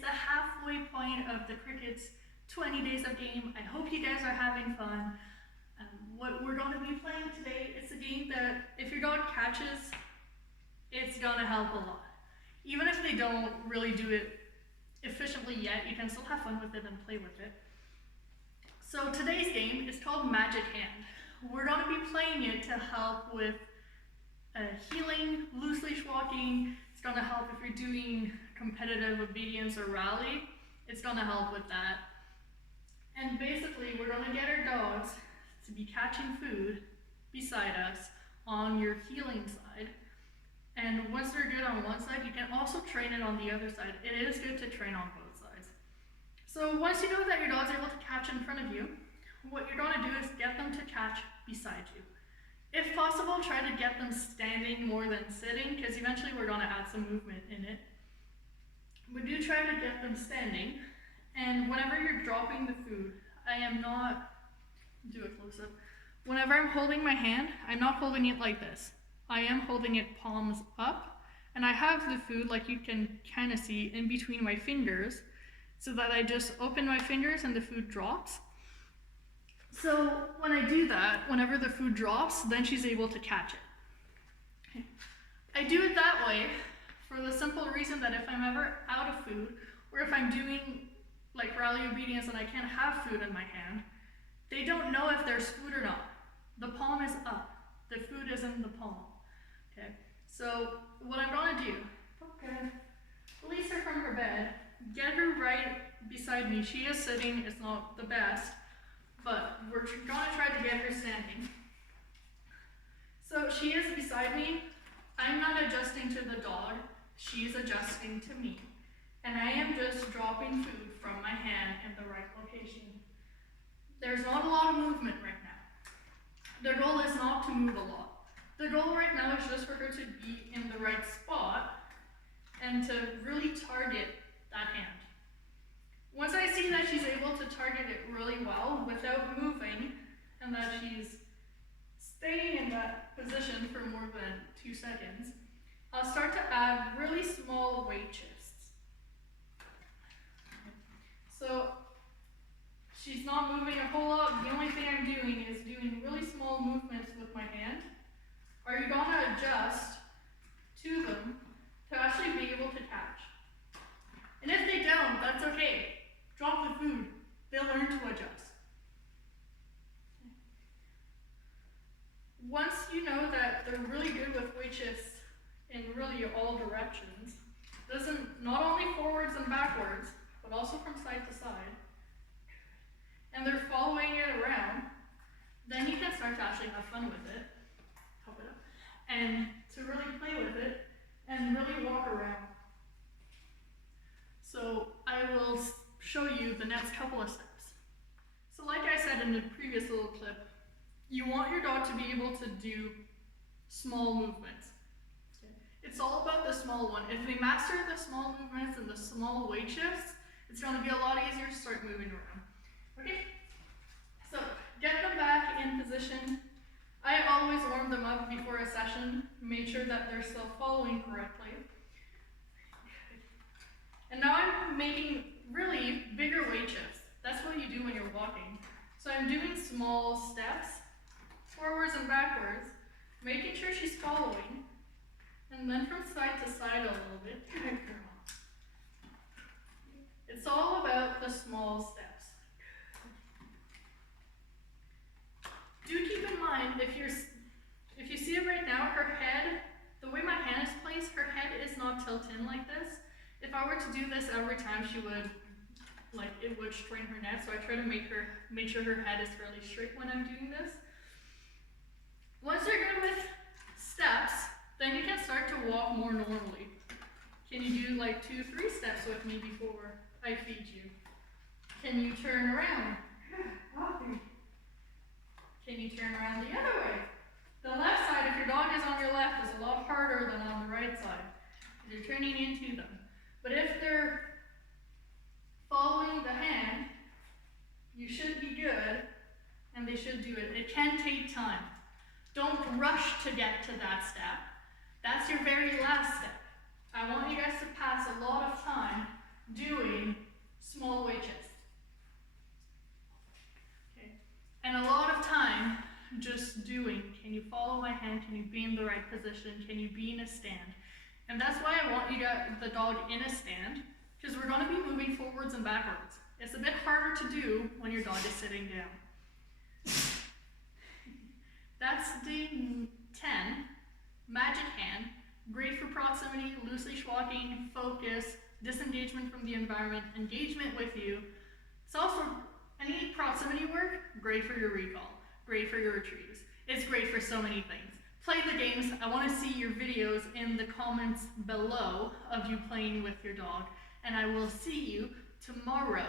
the halfway point of the Cricket's 20 days of game. I hope you guys are having fun. What we're going to be playing today, it's a game that if your dog catches, it's going to help a lot. Even if they don't really do it efficiently yet, you can still have fun with it and play with it. So today's game is called Magic Hand. We're going to be playing it to help with healing, loose-leash walking. It's going to help if you're doing competitive obedience or rally. It's going to help with that. And basically, we're going to get our dogs to be catching food beside us on your healing side. And once they're good on one side, you can also train it on the other side. It is good to train on both sides. So once you know that your dog's able to catch in front of you, what you're going to do is get them to catch beside you. If possible, try to get them standing more than sitting, because eventually we're going to add some movement in it. But do try to get them standing. And whenever you're dropping the food, do a close-up. Whenever I'm holding my hand, I'm not holding it like this. I am holding it palms up, and I have the food, like you can kind of see, in between my fingers, so that I just open my fingers and the food drops. So when I do that, whenever the food drops, then she's able to catch it. Okay. I do it that way for the simple reason that if I'm ever out of food, or if I'm doing like rally obedience and I can't have food in my hand, they don't know if there's food or not. The palm is up. The food is in the palm. Okay. So what I'm going to do, release her from her bed, get her right beside me. She is sitting, it's not the best, but we're going to try to get her standing. So she is beside me. I'm not adjusting to the dog. She's adjusting to me. And I am just dropping food from my hand in the right location. There's not a lot of movement right now. The goal is not to move a lot. The goal right now is just for her to be in the right spot and to really target that hand. Once I see that she's able to target it really well without moving, and that she's staying in that position for more than 2 seconds, I'll start to add really small weight shifts. So she's not moving a whole lot. The only thing I'm doing is doing really small movements with my hand. Are you going to adjust to them to actually be able to catch? And if they don't, that's okay. Drop the food. They'll learn to adjust. Once you know that they're really good with weight shifts in really all directions, not only forwards and backwards, but also from side to side, and they're following it around, then you can start to actually have fun with it. Help it up. And to really play with it and really walk around. So I will show you the next couple of steps. So like I said in the previous little clip, you want your dog to be able to do small movements. Okay. It's all about the small one. If they master the small movements and the small weight shifts, it's going to be a lot easier to start moving around. Okay, so get them back in position. I always warm them up before a session, make sure that they're still following correctly. And now I'm making really bigger weight shifts. That's what you do when you're walking. So I'm doing small steps, forwards and backwards, making sure she's following, and then from side to side a little bit. It's all about the small steps. Do keep in mind, if you see it right now, her head, the way my hand is placed, her head is not tilted in like this. If I were to do this every time, it would strain her neck, so I try to make sure her head is fairly straight when I'm doing this. Once you're good with steps, then you can start to walk more normally. Can you do like 2, 3 steps with me before I feed you? Can you turn around? Can you turn around the other way? The left side, if your dog is on your left, is a lot harder than on the right side, because you're turning into them. But if they're following the hand, you should be good, and they should do it. It can take time. Don't rush to get to that step. That's your very last step. I want you guys to pass a lot of time doing small weight chest. Okay. And a lot of time just doing, can you follow my hand? Can you be in the right position? Can you be in a stand? And that's why I want you to get the dog in a stand, because we're going to be moving forwards and backwards. It's a bit harder to do when your dog is sitting down. That's the 10, magic hand, great for proximity, loose-leash walking, focus, disengagement from the environment, engagement with you. It's also any proximity work, great for your recall, great for your retrieves. It's great for so many things. Play the games. I want to see your videos in the comments below of you playing with your dog, and I will see you tomorrow.